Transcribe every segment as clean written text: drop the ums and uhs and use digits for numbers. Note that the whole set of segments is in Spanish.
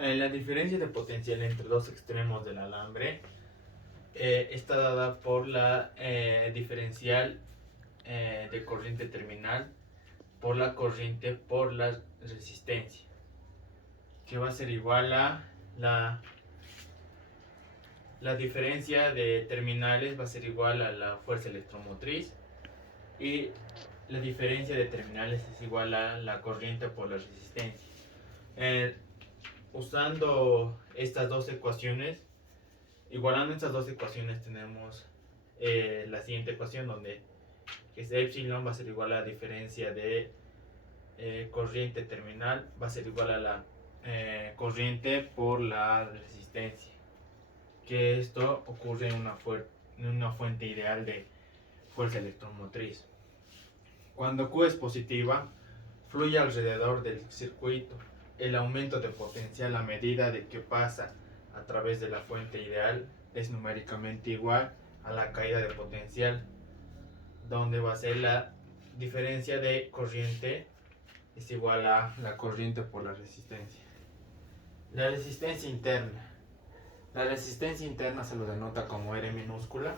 La diferencia de potencial entre dos extremos del alambre está dada por la diferencial de corriente terminal por la corriente por la resistencia, que va a ser igual a la diferencia de terminales va a ser igual a la fuerza electromotriz, y la diferencia de terminales es igual a la corriente por la resistencia. Eh, Usando estas dos ecuaciones, igualando estas dos ecuaciones, tenemos la siguiente ecuación donde es epsilon va a ser igual a la diferencia de corriente terminal, va a ser igual a la corriente por la resistencia, que esto ocurre en una fuente ideal de fuerza electromotriz. Cuando Q es positiva, fluye alrededor del circuito el aumento de potencial a medida de que pasa a través de la fuente ideal es numéricamente igual a la caída de potencial, donde va a ser la diferencia de corriente es igual a la corriente por la resistencia. La resistencia interna. La resistencia interna se lo denota como R minúscula.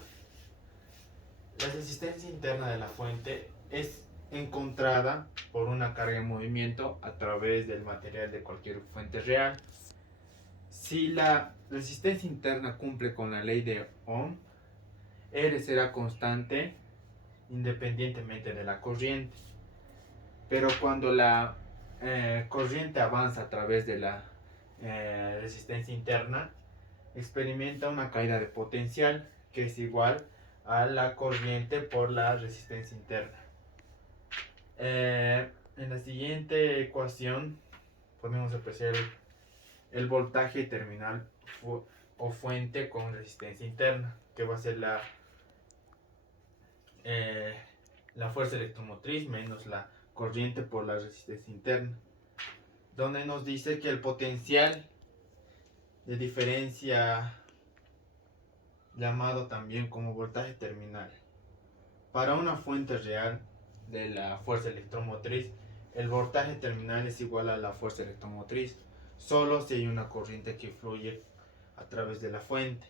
La resistencia interna de la fuente es encontrada por una carga en movimiento a través del material de cualquier fuente real. Si la resistencia interna cumple con la ley de Ohm, R será constante independientemente de la corriente. Pero cuando la corriente avanza a través de la resistencia interna, experimenta una caída de potencial que es igual a la corriente por la resistencia interna. En la siguiente ecuación podemos apreciar el voltaje terminal o fuente con resistencia interna, que va a ser la fuerza electromotriz menos la corriente por la resistencia interna, donde nos dice que el potencial de diferencia, llamado también como voltaje terminal, para una fuente real de la fuerza electromotriz, el voltaje terminal es igual a la fuerza electromotriz, solo si hay una corriente que fluye a través de la fuente.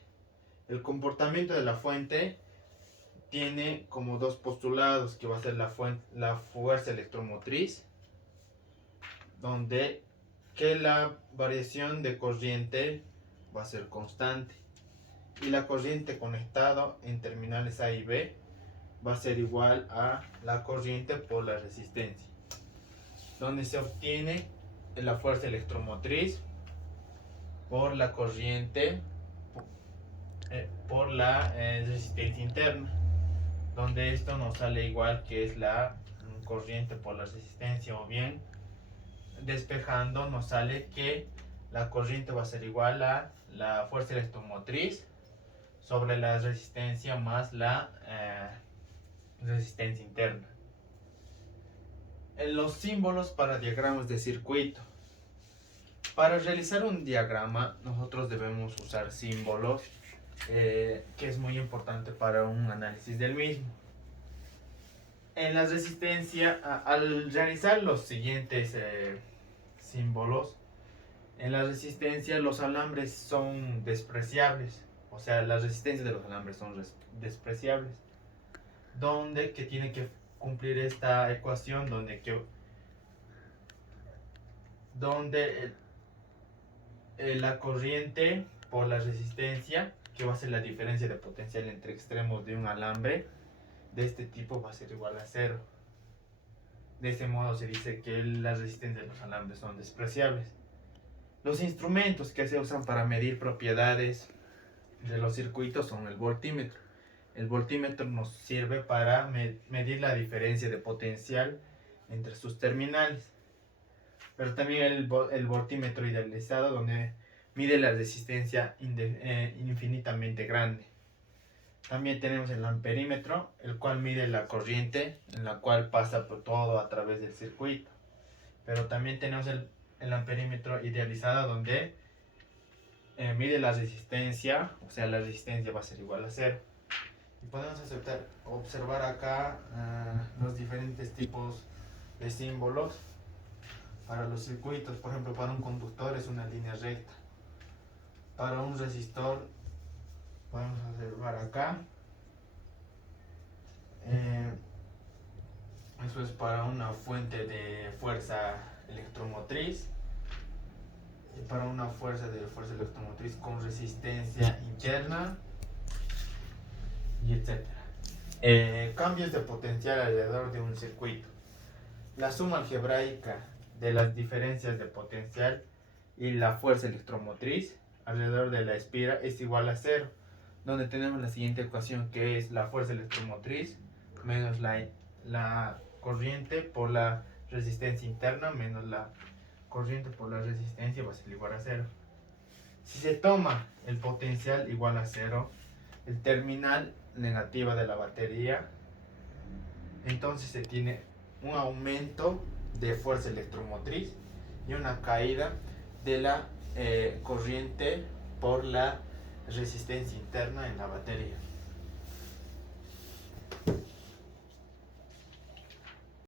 El comportamiento de la fuente tiene como dos postulados, que va a ser la fuerza electromotriz, donde que la variación de corriente va a ser constante, y la corriente conectada en terminales A y B va a ser igual a la corriente por la resistencia, donde se obtiene la fuerza electromotriz por la corriente por la resistencia interna, donde esto nos sale igual que es la corriente por la resistencia, o bien despejando nos sale que la corriente va a ser igual a la fuerza electromotriz sobre la resistencia más la resistencia interna. En los símbolos para diagramas de circuito. Para realizar un diagrama nosotros debemos usar símbolos, que es muy importante para un análisis del mismo. En la resistencia, al realizar los siguientes símbolos, en la resistencia los alambres son despreciables, o sea, las resistencias de los alambres son despreciables, donde que tiene que cumplir esta ecuación donde la corriente por la resistencia, que va a ser la diferencia de potencial entre extremos de un alambre de este tipo, va a ser igual a cero. De ese modo se dice que las resistencias de los alambres son despreciables. Los instrumentos que se usan para medir propiedades de los circuitos son el voltímetro. El voltímetro nos sirve para medir la diferencia de potencial entre sus terminales. Pero también el voltímetro idealizado, donde mide la resistencia infinitamente grande. También tenemos el amperímetro, el cual mide la corriente en la cual pasa por todo a través del circuito. Pero también tenemos el amperímetro idealizado, donde mide la resistencia, o sea, la resistencia va a ser igual a cero. Y podemos observar acá los diferentes tipos de símbolos, Para los circuitos, por ejemplo, para un conductor es una línea recta. Para un resistor, vamos a observar acá. Eso es para una fuente de fuerza electromotriz. Y para una fuerza electromotriz con resistencia interna y etcétera. Cambios de potencial alrededor de un circuito. La suma algebraica de las diferencias de potencial y la fuerza electromotriz alrededor de la espira es igual a cero, donde tenemos la siguiente ecuación, que es la fuerza electromotriz menos la corriente por la resistencia interna menos la corriente por la resistencia va a ser igual a cero. Si se toma el potencial igual a cero, el terminal negativa de la batería, entonces se tiene un aumento de fuerza electromotriz y una caída de la corriente por la resistencia interna en la batería.